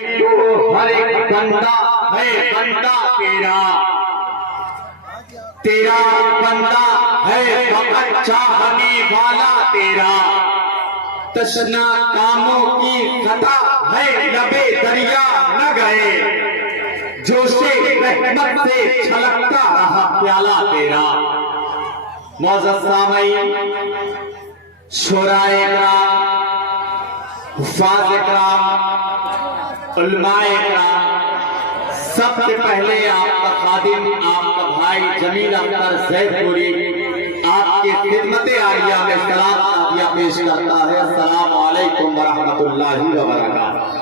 تو ہر ایک بندہ ہے بندہ تیرا، تیرا بندہ ہے فقط چاہنے والا تیرا، تشنا کاموں کی خطا ہے لبے دریا نہ گئے، جوشے رحمت سے چھلکتا رہا پیالہ تیرا۔ معزز سامعین، شورا اکرام، حفاظ اکرام، علماء اکرام، سب سے پہلے آپ کا خادم، آپ کا بھائی جمیل اختر زید پوری آپ کی خدمت عالیہ میں سلام عالیہ پیش کرتا ہے۔ السلام علیکم ورحمۃ اللہ وبرکاتہ۔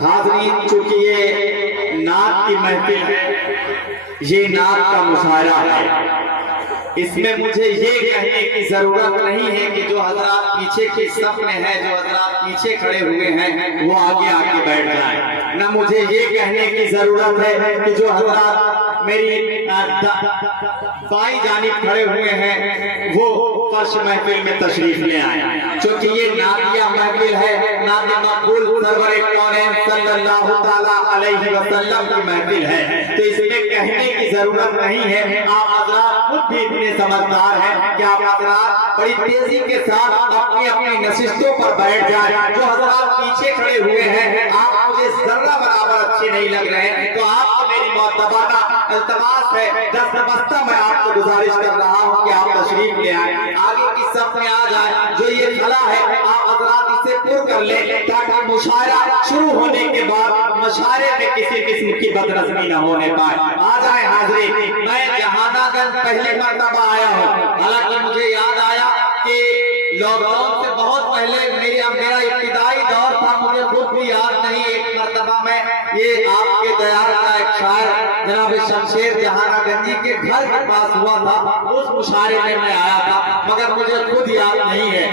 حاضرین، چونکہ یہ نعت کی محفل ہے، یہ نعت کا مشاعرہ ہے، اس میں مجھے یہ کہنے کی ضرورت نہیں ہے کہ جو حضرات پیچھے کی صف میں ہیں، جو حضرات پیچھے کھڑے ہوئے ہیں، وہ آگے آ کے بیٹھ جائیں، نہ مجھے یہ کہنے کی ضرورت ہے کہ جو حضرات میری بائیں جانب کھڑے ہوئے ہیں وہ فرش محفل میں تشریف لے آئیں، چونکہ یہ نعتیہ محفل ہے، نعت مقبول سرور کونین صلی اللہ تعالیٰ علیہ وسلم کی محفل ہے، تو اس میں کہنے کی ضرورت نہیں ہے۔ آپ حضرات خود بھی اتنے سمجھدار ہیں کہ آپ حضرات بڑی تیزی کے ساتھ اپنی اپنی نشستوں پر بیٹھ جائیں۔ جو حضرات پیچھے کھڑے ہوئے ہیں، آپ مجھے ذرہ برابر اچھے نہیں لگ رہے ہیں، تو آپ کو میری معتبانہ التماس ہے، دست بستہ میں آپ کو گزارش کر رہا ہوں کہ آپ تشریف لے آئیں، آگے کی صف میں آ جائیں۔ جو یہ خلا ہے آپ حضرات اسے پر کر لیں تاکہ مشاعرہ شروع ہونے کے بعد مشاعرے میں کسی قسم کی بدرسمی نہ ہونے پائے۔ آ جائیں حاضرین، میں جہانہ گنج پہلی مرتبہ آیا ہوں، حالانکہ مجھے یاد آیا کہ لاک ڈاؤن سے بہت پہلے میرا ابتدائی دور تھا، مجھے خود بھی یاد نہیں، ایک مرتبہ میں یہ آپ کے دیار کا ایک شاعر جناب شمشیر جہانہ گنجی کے گھر کے پاس ہوا تھا، اس مشاعرے میں میں آیا تھا، مگر مجھے خود یاد نہیں ہے،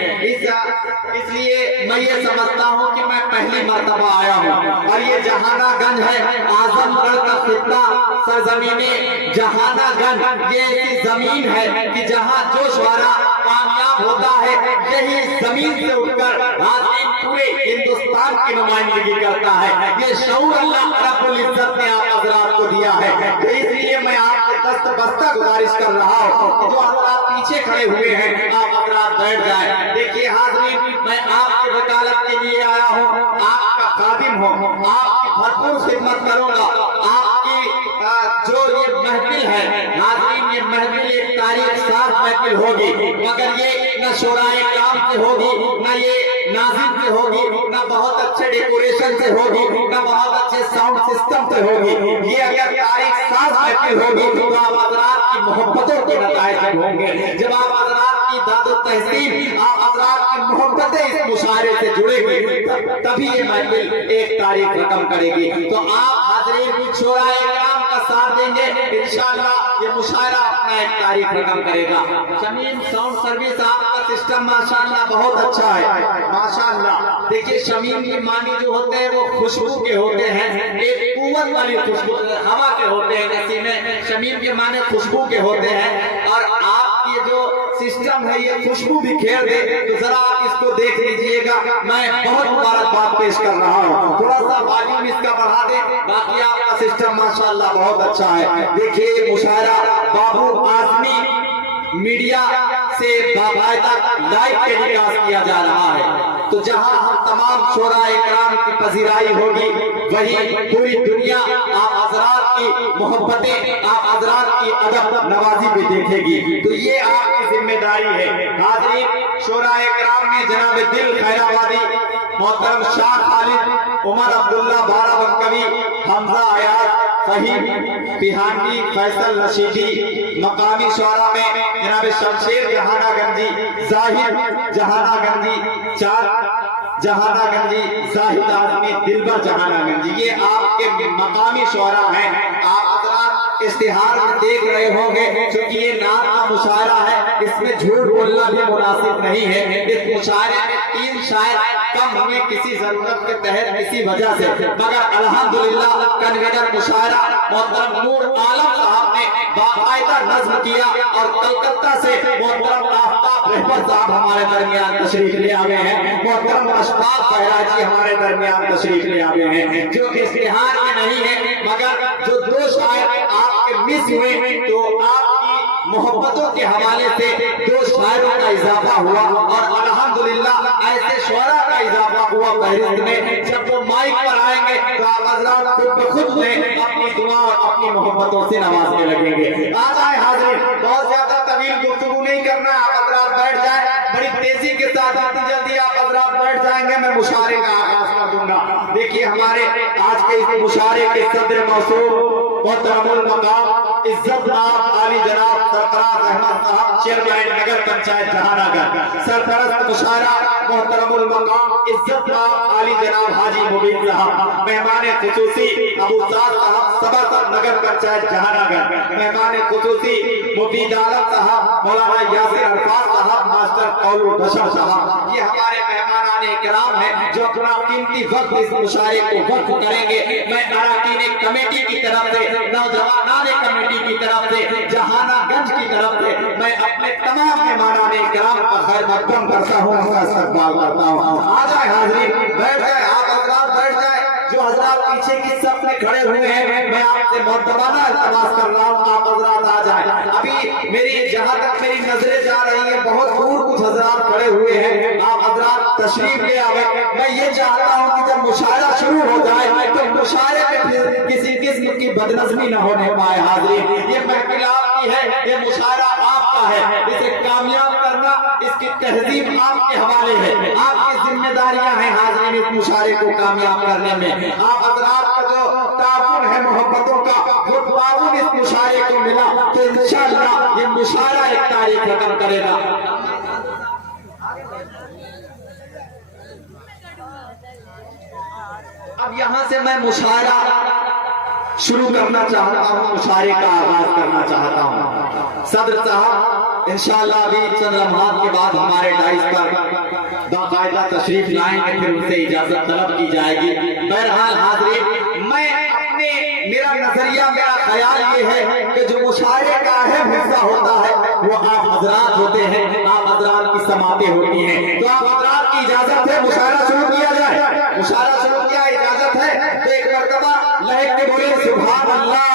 اس لیے میں یہ سمجھتا ہوں کہ میں پہلی مرتبہ آیا ہوں۔ اور یہ جہانہ گنج ہے، اعظم گڑھ کا خطہ، سرزمین جہانہ گنج، یہ ایسی زمین ہے کہ جہاں جو شعرا کامیاب ہوتا ہے یہی زمین سے اٹھ کر حاضرین پورے ہندوستان کی نمائندگی کرتا ہے۔ یہ شعور اللہ رب العزت نے آپ حضرات کو دیا ہے، تو اس لیے میں آپ سے دست بستہ گزارش کر رہا ہوں کہ جو حضرات پیچھے کھڑے ہوئے ہیں آپ حضرات بیٹھ جائیں۔ دیکھیے حاضرین، میں آپ کی وکالت کے لیے آیا ہوں، آپ کا خادم ہوں، آپ کی بھرپور خدمت کروں گا۔ آپ کی جو یہ محفل ہے حاضرین، یہ محفل ایک تاریخ ساز محفل ہوگی، مگر یہ نہ شورائے کرام سے ہوگی، نہ یہ ناظم سے ہوگی، نہ بہت اچھے ڈیکوریشن سے ہوگی، نہ بہت اچھے ساؤنڈ سسٹم سے ہوگی۔ یہ اگر تاریخ ساز محفل ہوگی تو آپ حضرات کی محبتوں کے نتائج ہوں گے، جب آپ حضرات کی داد و تحسین، آپ حضرات کی محبتیں اس مشاعرے سے جڑے گی، تبھی یہ محفل ایک تاریخ رقم کرے گی۔ تو آپ حاضرین شورائے کرام کا ساتھ دیں گے، انشاءاللہ یہ مشاعرہ اپنا ایک تاریخ رقم کرے گا۔ شمیم ساؤنڈ سروس آپ کا سسٹم ماشاءاللہ بہت اچھا ہے، ماشاءاللہ۔ دیکھیے شمیم کے معنی جو ہوتے ہیں وہ خوشبو کے ہوتے ہیں، ایک قوت والی خوشبو ہوا کے ہوتے ہیں نسیم میں، شمیم کے معنی خوشبو کے ہوتے ہیں، اور آپ کی جو سسٹم ہے یہ خوشبو بھی کھیر دے، تو ذرا آپ اس کو دیکھ لیجئے گا۔ میں بہت مبارکباد پیش کر رہا ہوں، تھوڑا سا والیوم اس کا بڑھا دیں، باقی آپ کا سسٹم ماشاءاللہ بہت اچھا ہے۔ دیکھیے مشاعرہ بابو اعظمی میڈیا سے باقاعدہ لائیو ٹیلی کاسٹ کیا جا رہا ہے، تو جہاں ہم تمام شورا اکرام کی پذیرائی ہوگی وہی پوری دنیا آپ حضرات کی محبتیں، آپ حضرات کی ادب نوازی بھی دیکھے گی، تو یہ آپ کی ذمہ داری ہے۔ حاضرین شورا اکرام میں جناب دل خیرآبادی، محترم شاہ خالد، عمر عبداللہ بارہ بنکوی، حمزہ عیاض، فہیم پیہانوی، فیصل رشیدی، مقامی شعراء میں جناب شمشیر جہانہ گنجی، زاہد جہانہ گنجی، چار جہانہ گنجی، زاہد اعظمی، دلبر جہانہ گنجی، یہ آپ کے مقامی شعراء ہیں۔ آپ حضرات اشتہار میں دیکھ رہے ہوں گے، چونکہ یہ نعت کا مشاعرہ ہے، اس میں جھوٹ بولنا بھی مناسب نہیں ہے۔ اس مشاعرے میں 3 شاعر کم ہمیں کسی ضرورت کے تحت کسی وجہ سے، مگر الحمدللہ کنوینر مشاعرہ محترم نور عالم صاحب نے باقاعدہ نظم کیا، اور کلکتہ سے محترم آفتاب रहमत साहब हमारे दरमियान तशरीफ ले आए हैं, मोहतरम अशफाक बहराजी हमारे दरमियान तशरीफ ले आए हैं, जो इश्तिहार में नहीं है मगर जो दो शायर आपके मिस हुए तो आपकी मोहब्बतों के हवाले से दो शायरों का इजाफा हुआ और अल्हम्दुलिल्लाह ऐसे शुअरा का इजाफा हुआ फहरिस्त में। जब वो माइक पर आएंगे तो आप हज़रात खुद ब खुद में अपनी दुआ और अपनी मोहब्बतों से नवाजने लगेंगे। आ जाए हाज़िर, बहुत ज्यादा तवील गुफ्तगू नहीं करना, आप हज़रात बैठ जाए, बड़ी तेजी के साथ जल्दी जल्दी आप हज़रात बैठ जाएंगे, मैं मुशारे का आगाज कर दूंगा। देखिए हमारे आज के इस मुशारे के सदर मौसूम मोहतरमुल मकाम इज्जत आली जनाब सरफराज अहमद साहब चेयरमैन नगर पंचायत जहानागढ़, सरपरस्त मुशारा मोहतरमुल मकाम इज्जत आली जनाब हाजी मुबीन साहब, मेहमान खुसूसी अबू साद साहब सभासद नगर पंचायत जहानागढ़, मेहमान खुसूसी मुफीद आलम साहब, मौलाना यासिर अरफात साहब, मास्टर कौलू बशर साहब, ये हमारे मेहमान इकराम हैं जो अपना कीमती वक्त इस मुशारे को वक्फ करेंगे। मैं अराकीन कमेटी की तरफ से, नौजवानान कमेटी की तरफ से, जहानागंज की तरफ से मैं अपने तमाम मेहमानान इकराम का खैर मक़दम करता हूँ, उनका इस्तक़बाल करता हूँ। आ जाए हाज़रीन, बैठ जाए, आप हज़रात बैठ जाए, जो हज़रात पीछे की सफ में खड़े हुए हैं मैं आपसे मुअद्दबाना इल्तिमास कर रहा हूँ, आप हज़रात आ जाए। अभी मेरी जहाँ तक मेरी नजरें जा रही हैं बहुत दूर कुछ हज़रात खड़े हुए हैं, आप हज़रात तशरीफ ले आवे। मैं ये चाहता हूँ कि जब मुशायरा शुरू हो जाए तो मुशायरे में फिर किसी किस्म की बदनज़मी न होने पाए। हाज़रीन, ये महफिल आपकी है, ये मुशायरा आपका है, इसे कामयाब करना, इसकी तहजीब आपके हवाले है, आपकी जिम्मेदारियां हैं हाज़रीन इस मुशायरे को कामयाब करने में। आप हज़रात का जो ताउन है मोहब्बतों का, वो ताउन इस मुशायरे को मिला तो इंशाअल्लाह ये मुशायरा एक तारीख रकम करेगा। अब यहाँ से मैं मुशायरा शुरू करना चाहता हूँ, मुशायरे का आगाज करना चाहता हूँ। सदर साहब इंशाअल्लाह अभी चंद लम्हात के बाद हमारे डाइस पर बाकायदा तशरीफ लाएंगे, फिर उनसे इजाजत तलब की जाएगी। बहरहाल हाज़रीन, मैं अपने मेरा नजरिया मेरा ख्याल ये है कि जो मुशायरे का अहम हिस्सा होता है वो आप हज़रात होते हैं, आप हज़रात की समातें होती हैं। तो आप हज़रात की इजाजत है मुशायरा शुरू किया जाए। मुशायरा शुरू किया, इजाजत है तो एक मरतबा लहक के बोले सुभान अल्लाह।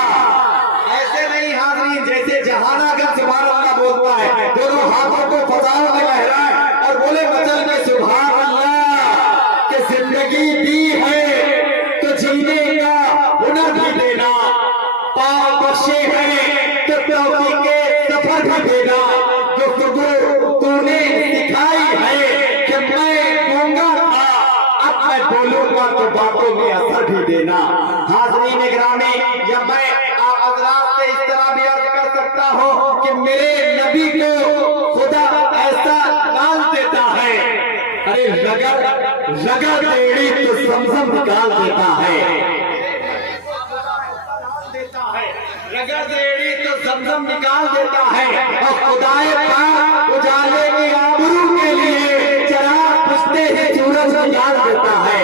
ऐसे नहीं हाज़रीन जैसे जहानागंज सुभान अल्लाह बोलता है, दोनों हाथों को फजाओं में लहराए और बोले मचल के सुभान अल्लाह कि जिंदगी दी है तो जीने का हुनर भी देना, पाँव बख्शे हैं तो तौफीक के सफर भी देना, गुफ्तगू तूने सिखाई है कि मैं गूंगा था अब मैं बोलूंगा तो बातों में असर भी देना। हाज़रीन गिरामी, या मैं आप हज़रात से इस तरह भी अर्ज कर सकता हूँ कि मेरे नबी को खुदा ऐसा डाल देता है, अरे रगड़ टेढ़ी तो समझम निकाल देता है, रगड़ टेढ़ी तो समझम निकाल देता है। और खुदाए पाक उजाले की आबरू के लिए चराग बुझते ही सूरज निकाल देता है,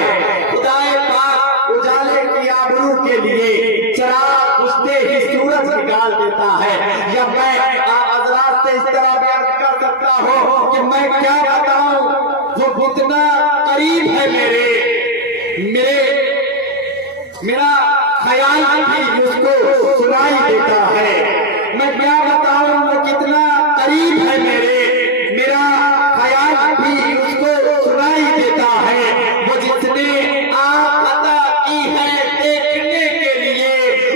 खुदाए पाक उजाले की आबरू के लिए चराग बुझते ही सूरज निकाल देता है। या मैं हज़रात से इस तरह बयान कर सकता हूँ कि मैं क्या बताऊं, वो कितना करीब है मेरा ख्याल भी उसको सुनाई देता है। मैं क्या बताऊं वो कितना करीब है मेरा ख्याल भी उसको सुनाई देता है। वो जिसने आँख अता की है देखने के लिए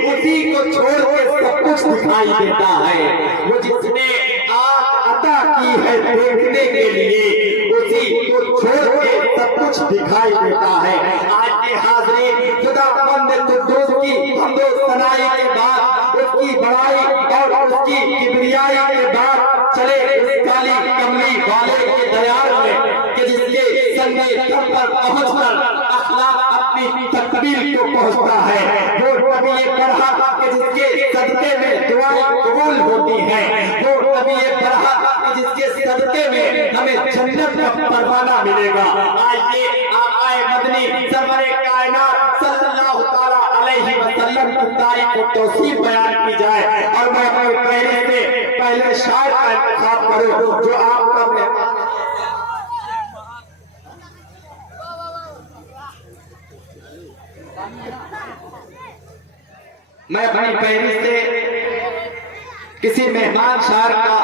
उसी को छोड़ के सब कुछ दिखाई देता है, वो जिसने आँख अता की है देखने के लिए उसी को छोड़ के सब कुछ दिखाई देता है। आज के हाज़रीन खुदावंद कुद्दूस की हम्दो सनाई के बाद, उसकी बड़ाई और उसकी किबरियाई के बाद चले उस काली कमली वाले के दयाल में कि जिसके संगे तब पर पहुंचकर अखलाक अपनी तकमील को पहुंचता है, वो नबी बरहा कि जिसके सदके में दुआएं कबूल होती हैं, वो नबी बरहा कि जिसके सदके में हमें जन्नत का परवाना मिलेगा। आइए आकाए मदनी सरवरे कायनात सल्लल्लाहु तआला अलैहि वसल्लम की तारीफ को तौसीफ बयान की जाए। और मैं अपने पहले से पहले शायर का इंतखाब करो जो आपका मेहमान है। मैं अपनी पैरी से किसी मेहमान शायर का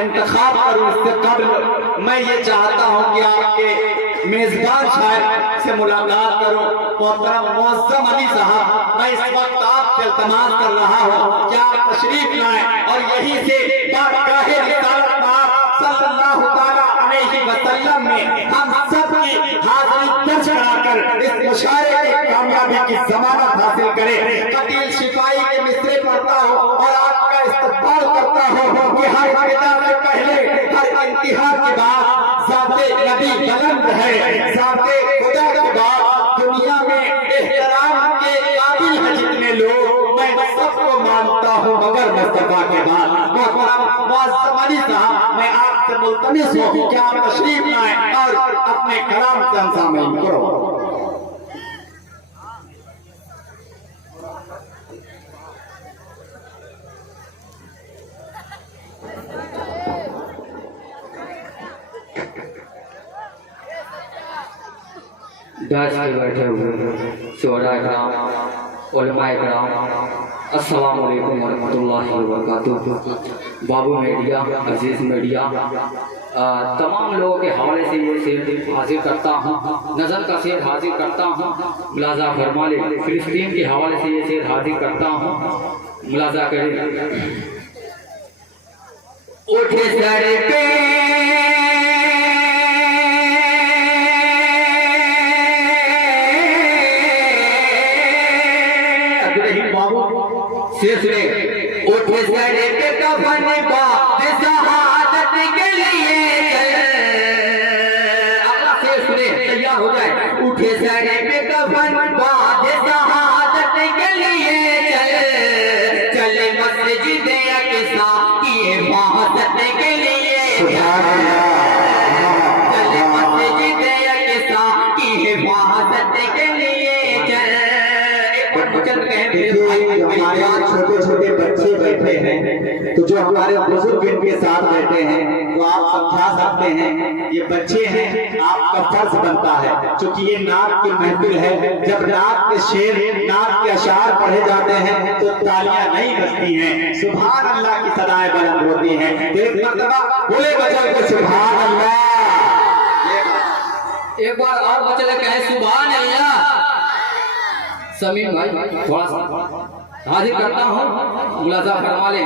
इंतखाब करूं इससे कबल मैं ये चाहता हूं कि आपके मेजबान शायर से मुलाकात करूं। मोहतरम मौसम अली साहब, मैं इस वक्त आपसे इल्तमास कर रहा हूं कि आप तशरीफ लाएं और यहीं से बारगाहे रिसालत सल्लल्लाहु ताला अलैहि वसल्लम में हम सब की हाजिरी दर्ज कराकर इस मुशायरे की कामयाबी की जमानत हासिल करें। कतील शिपाई के मिसरे पढ़ता हो और आपका इस्तकबाल करता हो कि हर विदा से पहले हर इंतहा के बाद ज़ाते नबी बुलंद है, ज़ाते खुदा के बाद दुनिया में एहतराम के काबिल है जितने लोग, मैं सबको मानता हूँ मगर मुस्तफा के बाद। मौसम अली साहब, मैं आपसे मुल्तमिस हूँ कि आप तशरीफ लाएं और अपने कलाम से हम शामिल करो। दर्ज के बैठे हुए शोरा इकराम, उलमा इकराम, अस्सलामु अलैकुम वरहमतुल्लाहि वबरकातुहू। बाबू मीडिया, अजीज मीडिया, तमाम लोगों के हवाले से ये शेर हाजिर करता हूँ, नज़र का शेर हाजिर करता हूँ। मुलाजा फरमा ले, फिलिस्तीन के हवाले से ये शेर हाजिर करता हूँ, मुलाजा करें। उठे सर पे सिलसिले उठे सर पे कफन बात शहादत के लिए अगला शेर सुने, तैयार हो जाए। उठे सर पे कफन बात शहादत के लिए चले मस्जिद अक़सा की हिफाज़त के लिए, चले मस्जिद अक़सा की हिफाज़त के लिए। हमारे यहाँ छोटे छोटे बच्चे बैठे हैं तो जो हमारे बुजुर्ग इनके साथ बैठे हैं तो आप समझा सकते हैं ये बच्चे हैं, आपका फर्ज बनता है क्योंकि ये नात की महफिल है। जब नात के शेर, नात के अशार पढ़े जाते हैं तो तालियां नहीं बजती हैं, सुभान अल्लाह की सदाएं बुलंद होती हैं। एक मर्तबा बोले बच्चों को सुभान अल्लाह, एक बार और बच्चे कहे सुभान अल्लाह। समीम भाई थोड़ा सा हाजिर करता हूँ, मुलाजा फरमा ले।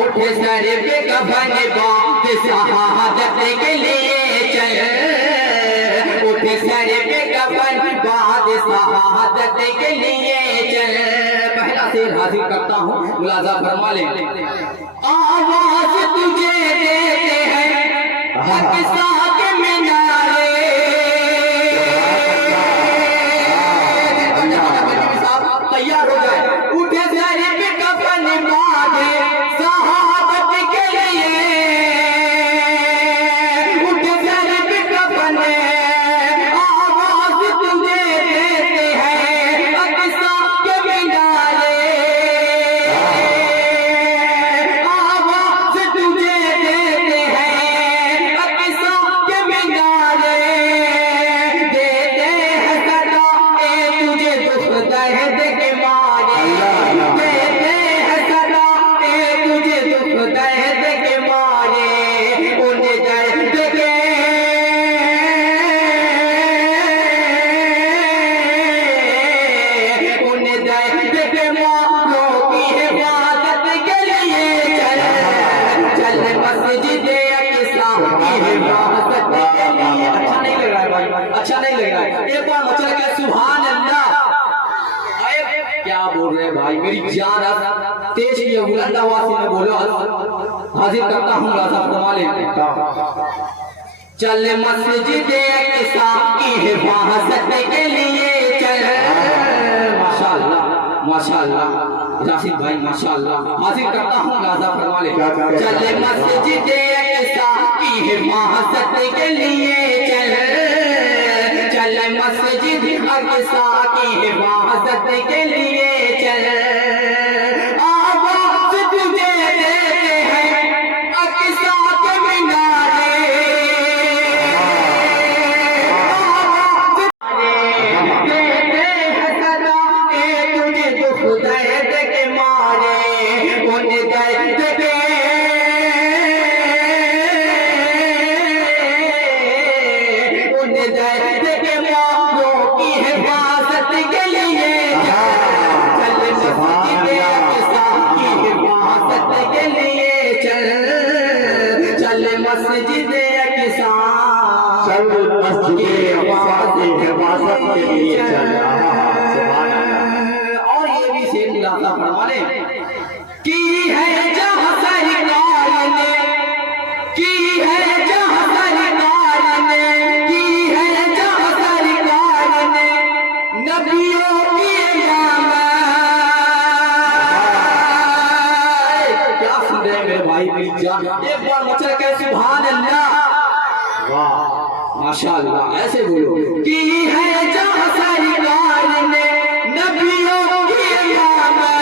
उठे सर पे कफन बात शहादत के लिए चल, उठे सर पे कफन बात शहादत के लिए चल। पहला शेर हाजिर करता हूँ, मुलाजा फरमा ले। आवाज तुझे देते हैं अक़सा के मीनारे, तैयार हो जाए। उठे सर पे कफन बांधे शहादत के लिए, उठे सर पे कफन आवाज तुझे देते हैं अक़सा के मीनारे, आवाज तुझे देते हैं अक़सा के मीनारे, देते हैं सदा तुझे दुख दर्द के मारे, देते हैं सदा तुझे दुख दर्द के मारे, उन्हें दर्द के उन्हें दर्द के मारों की हिफाजत के लिए चल मस्जिद अक़सा की हिफाजत के लिए। अच्छा नहीं लग रहा है भाई, अच्छा नहीं लग रहा है। एक बार मचल के सुभान अल्लाह। क्या बोल रहे हैं भाई, मेरी जान अब तेज की बुलंद आवाज से बोलो। हाजिर करता हूँ, मुलाजा फरमा ले। चल मस्जिद अक़सा की हिफाज़त के लिए चल। माशाअल्लाह माशाअल्लाह राशिद भाई माशाअल्लाह। हाजिर करता हूँ, मुलाजा फरमा ले। चल मस्जिद अक़सा की हिफाज़त के लिए चल, चल मस्जिद अक़सा की हिफाज़त के लिए चल। आवाज़ तुझे देते हैं سجدے کے معاملوں کی حفاظت کے لیے چل مسجد اقصی کی حفاظت کے لیے چل مسجد اقصی حفاظت کے لیے چل اور یہ بھی شیر ملاحظہ فرما لیں کی ہے جہاں سرکار نے کی ہے جہاں سرکار نے کی ہے جہاں سرکار نے نبیوں کی امامت کیا سن رہے میرے بھائی میری جان ایک بار مچل کے سبحان اللہ ماشاءاللہ ایسے بولو کی ہے جہاں سرکار نے نبیوں کی امامت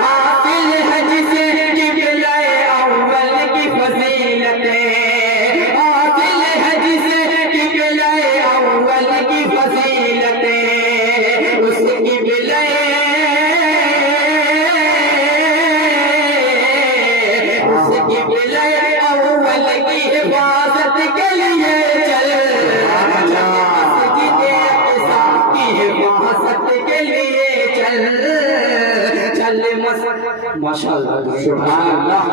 حاصل ہے جسے قبلہ اول کی فضیلتیں حاصل ہے جسے قبلہ اول کی فضیلتیں اس قبلہ اول کی حفاظت کے لیے چل مسجد اقصی کی حفاظت کے لیے چل ماشاءاللہ سبحان اللہ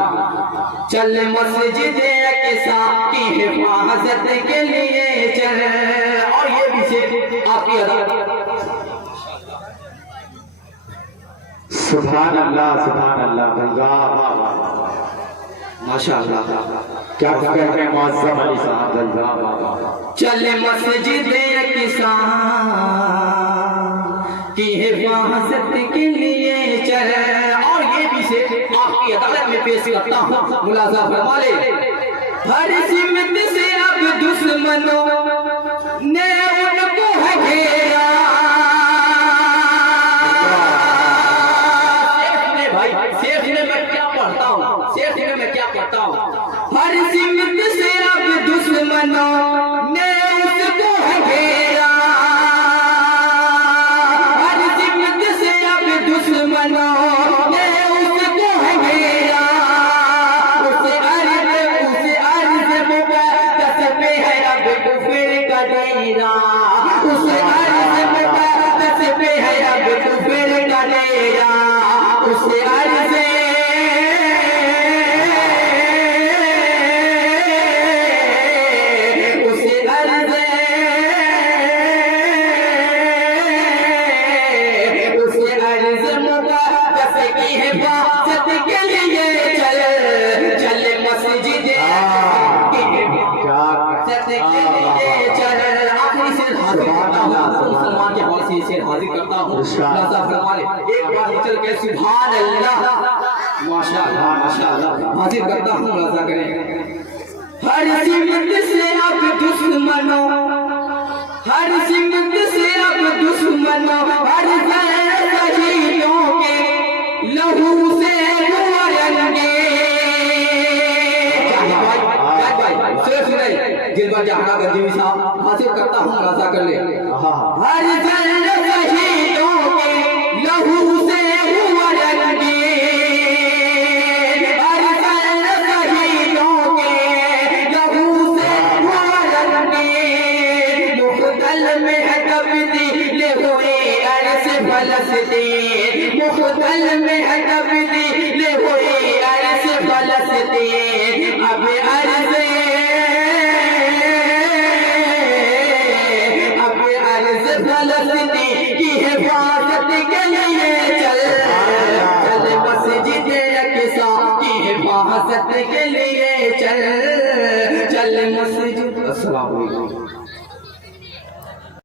چل مسجد اقصی کی حفاظت کے لیے چل اور یہ بھی سے آپ کی ادا سبحان اللہ ماشاءاللہ کیا کہتے ہیں معظم علی صاحب چل مسجد اقصی کی حفاظت کے لیے چل اور یہ بھی سے آپ کی عدالت میں پیش کرتا ہوں ملاحظہ فرما لے ہر سمت سے اب دشمنوں نے ان کو ہے گھیرا شیخ نے میں کیا پڑھتا ہوں شیخ نے میں کیا پڑھتا ہوں ہر سمت سے اب دشمنوں نے اس کو ہے گھیرا ہر سمت سے اب دشمنوں نے اس کو ہے گھیرا اس عرض مقدس پہ ہے اب کفر کا ڈیرا اس عرض مقدس پہ ہے اب کفر کا ڈیرا اس عرض حفاظت کے لیے چل مسجد چل آخری سے حاضر کرتا ہوں مسلمان کے حوالے سے حاضر کرتا ہوں لہذا فرمائے ایک بار چل کے سبحان اللہ ماشاءاللہ حاضر کرتا ہوں لہذا کریں ہر سمت سے اب دشمنوں ہر سمت سے اب دشمنوں ہر شہیدوں کے لہو سے رنگے جن پر جہاں کا جیوی صاحب حاصل کرتا ہوں رضا کر لے ہر شہیدوں کے لہو سے رنگے ہر شہیدوں کے لہو سے رنگے مختل میں ہے تبدیل ہوئے عرص فلسطین مختل میں ہے تبدیل ہوئے عرص فلسطین اب عرض فلسطین کی حفاظت کے لیے چل مسجد اقصی کی حفاظت کے لیے چل مسجد السلام علیکم